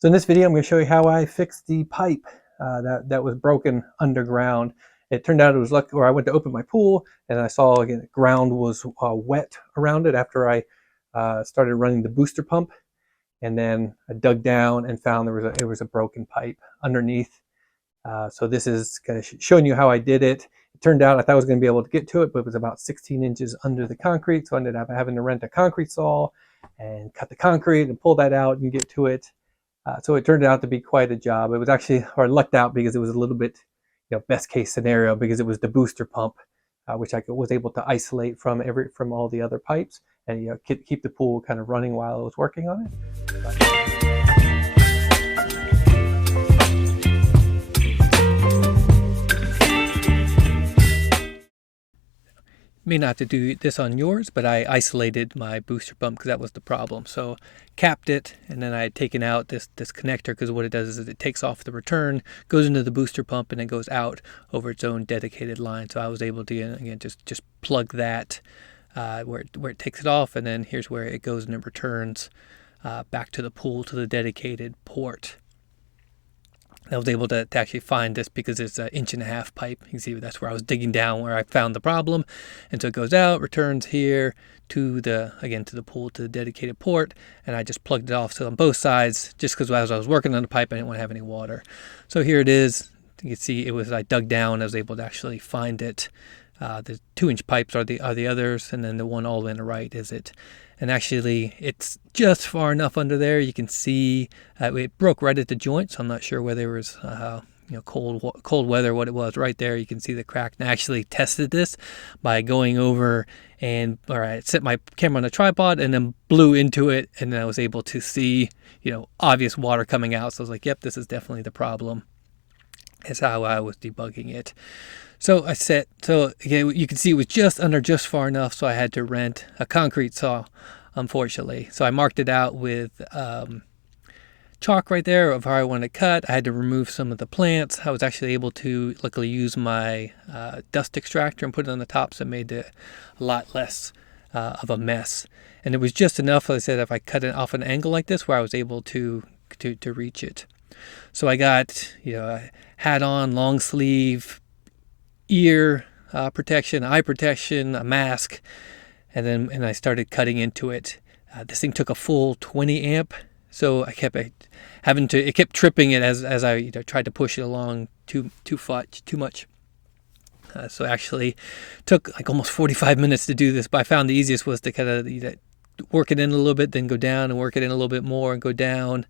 So in this video, I'm going to show you how I fixed the pipe that was broken underground. It turned out it was lucky, or I went to open my pool and I saw again the ground was wet around it after I started running the booster pump, and then I dug down and found there was a broken pipe underneath. So this is kind of showing you how I did it. It turned out I thought I was going to be able to get to it, but it was about 16 inches under the concrete, so I ended up having to rent a concrete saw and cut the concrete and pull that out and get to it. So it turned out to be quite a job. It was actually, or I lucked out because it was a little bit, best case scenario because it was the booster pump, which I was able to isolate from all the other pipes and keep the pool kind of running while I was working on it. May not have to do this on yours, but I isolated my booster pump because that was the problem. So capped it, and then I had taken out this connector because what it does is it takes off the return, goes into the booster pump, and then goes out over its own dedicated line. So I was able to again just plug that where it takes it off, and then here's where it goes and it returns back to the pool to the dedicated port. I was able to actually find this because it's an 1.5 inch pipe. You can see that's where I was digging down where I found the problem. And so it goes out, returns here to the pool, to the dedicated port. And I just plugged it off. So on both sides, just because as I was working on the pipe, I didn't want to have any water. So here it is. You can see I dug down. I was able to actually find it. The 2-inch pipes are the others. And then the one all the way on the right is it. And actually, it's just far enough under there. You can see it broke right at the joint, so I'm not sure whether it was cold weather, what it was. Right there, you can see the crack. And I actually tested this by going over I set my camera on a tripod and then blew into it, and then I was able to see obvious water coming out. So I was like, yep, this is definitely the problem. That's how I was debugging it. So again, you can see it was just far enough, so I had to rent a concrete saw, unfortunately. So I marked it out with chalk right there of how I wanted to cut. I had to remove some of the plants. I was actually able to luckily use my dust extractor and put it on the top, so it made it a lot less of a mess. And it was just enough, like I said, if I cut it off an angle like this, where I was able to reach it. So I got a hat on, long sleeve, ear protection, eye protection, a mask, and I started cutting into it. This thing took a full 20 amp, so I kept it kept tripping it as I tried to push it along too much. So actually took like almost 45 minutes to do this, but I found the easiest was to kind of work it in a little bit, then go down and work it in a little bit more and go down.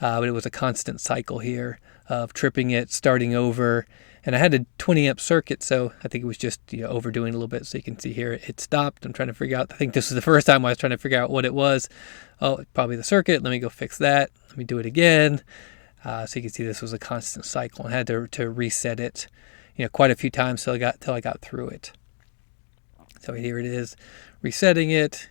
But it was a constant cycle here of tripping it, starting over. And I had a 20 amp circuit, so I think it was just overdoing a little bit. So you can see here it stopped. I'm trying to figure out, I think this was the first time I was trying to figure out what it was. Oh, it's probably the circuit. Let me go fix that. Let me do it again. So you can see this was a constant cycle. I had to reset it quite a few times till I got through it. So here it is, resetting it,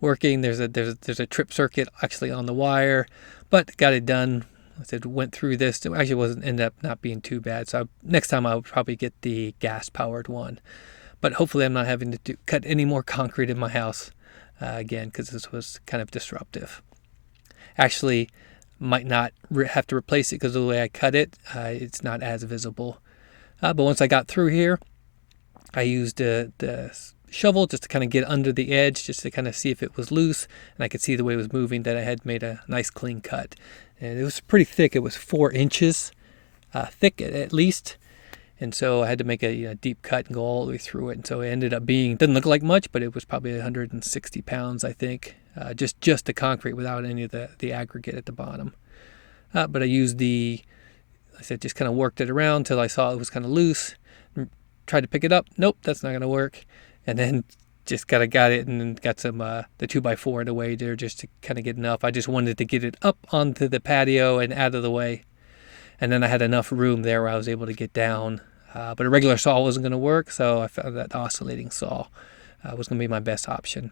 working. There's a trip circuit actually on the wire, but got it done. I said went through this. It actually ended up not being too bad. So next time I would probably get the gas powered one. But hopefully I'm not having to cut any more concrete in my house again, because this was kind of disruptive. Actually, might not have to replace it because of the way I cut it. It's not as visible. But once I got through here, I used the shovel just to kind of get under the edge, just to kind of see if it was loose, and I could see the way it was moving that I had made a nice clean cut. And it was pretty thick. It was 4 inches thick at least, and so I had to make a deep cut and go all the way through it. And so it ended up didn't look like much, but it was probably 160 pounds, I think, just the concrete without any of the aggregate at the bottom. But I used just kind of worked it around till I saw it was kind of loose. Tried to pick it up. Nope, that's not going to work. And then just kind of got it and then got some the 2x4 in the way there just to kind of get enough. I just wanted to get it up onto the patio and out of the way. And then I had enough room there where I was able to get down. But a regular saw wasn't going to work, so I found that oscillating saw was going to be my best option.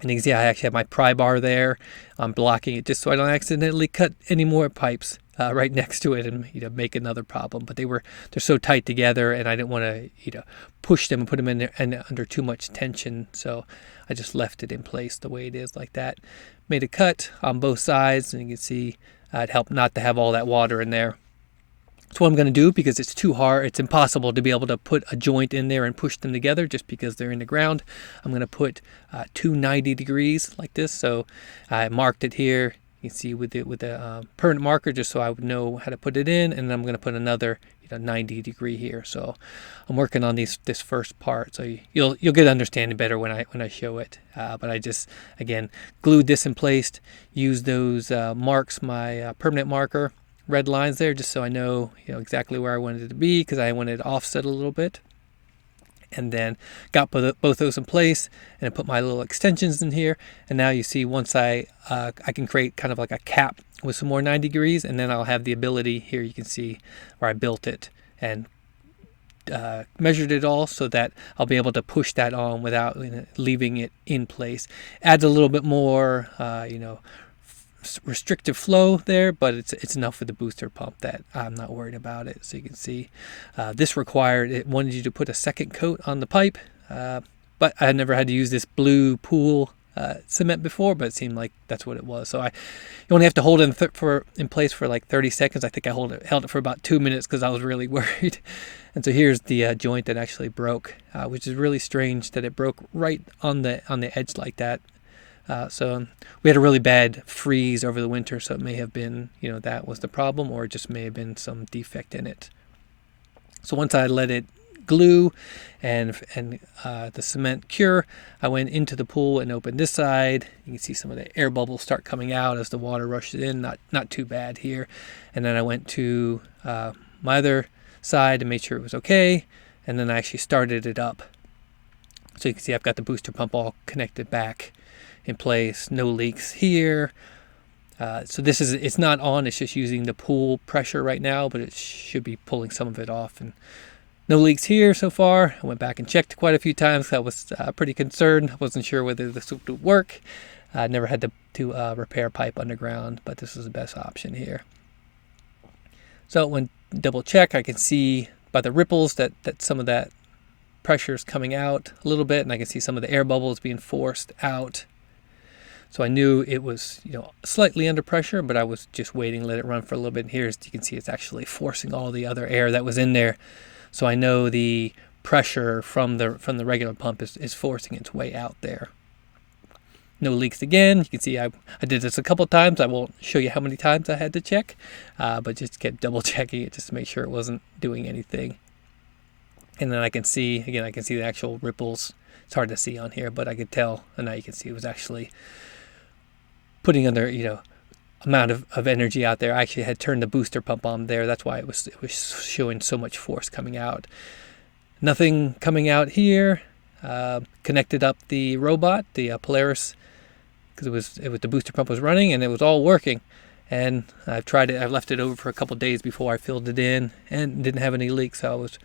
And you can see I actually have my pry bar there. I'm blocking it just so I don't accidentally cut any more pipes right next to it and make another problem. But they're so tight together, and I didn't want to push them and put them in there and under too much tension. So I just left it in place the way it is like that. made a cut on both sides, and you can see it helped not to have all that water in there. That's what I'm going to do, because it's too hard. It's impossible to be able to put a joint in there and push them together just because they're in the ground. I'm going to put 290 degrees like this. So I marked it here. You can see with a permanent marker, just so I would know how to put it in. And then I'm going to put another 90 degree here. So I'm working on this first part. So you'll get understanding better when I show it. But I just, again, glued this in place. Use those marks, my permanent marker red lines there, just so I know exactly where I wanted it to be, because I wanted to offset a little bit. And then got both those in place, and I put my little extensions in here. And now you see, once I can create kind of like a cap with some more 90 degrees, and then I'll have the ability here. You can see where I built it and measured it all, so that I'll be able to push that on without leaving it in place. Adds a little bit more, restrictive flow there, but it's enough for the booster pump that I'm not worried about it. So you can see this wanted you to put a second coat on the pipe, but I never had to use this blue pool cement before, but it seemed like that's what it was. So you only have to hold it in place for like 30 seconds. I think I held it for about 2 minutes because I was really worried. And so here's the joint that actually broke, which is really strange that it broke right on the edge like that. So we had a really bad freeze over the winter, so it may have been, that was the problem, or it just may have been some defect in it. So once I let it glue and the cement cure, I went into the pool and opened this side. You can see some of the air bubbles start coming out as the water rushes in. Not too bad here. And then I went to my other side and made sure it was okay. And then I actually started it up. So you can see I've got the booster pump all connected back in place, no leaks here. So it's not on, it's just using the pool pressure right now, but it should be pulling some of it off. And no leaks here so far. I went back and checked quite a few times. I was pretty concerned. I wasn't sure whether this would work. I never had to repair pipe underground, but this is the best option here. So when double check, I can see by the ripples that some of that pressure is coming out a little bit, and I can see some of the air bubbles being forced out. So I knew it was, slightly under pressure, but I was just waiting, let it run for a little bit. And here, as you can see, it's actually forcing all the other air that was in there. So I know the pressure from the regular pump is forcing its way out there. No leaks again. You can see I did this a couple times. I won't show you how many times I had to check, but just kept double checking it just to make sure it wasn't doing anything. And then I can see the actual ripples. It's hard to see on here, but I could tell, and now you can see it was actually putting under, amount of energy out there. I actually had turned the booster pump on there. That's why it was showing so much force coming out. Nothing coming out here. Connected up the robot, the Polaris, because the booster pump was running and it was all working. And I've left it over for a couple of days before I filled it in, and didn't have any leaks. So I was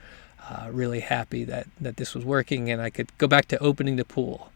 really happy that this was working, and I could go back to opening the pool.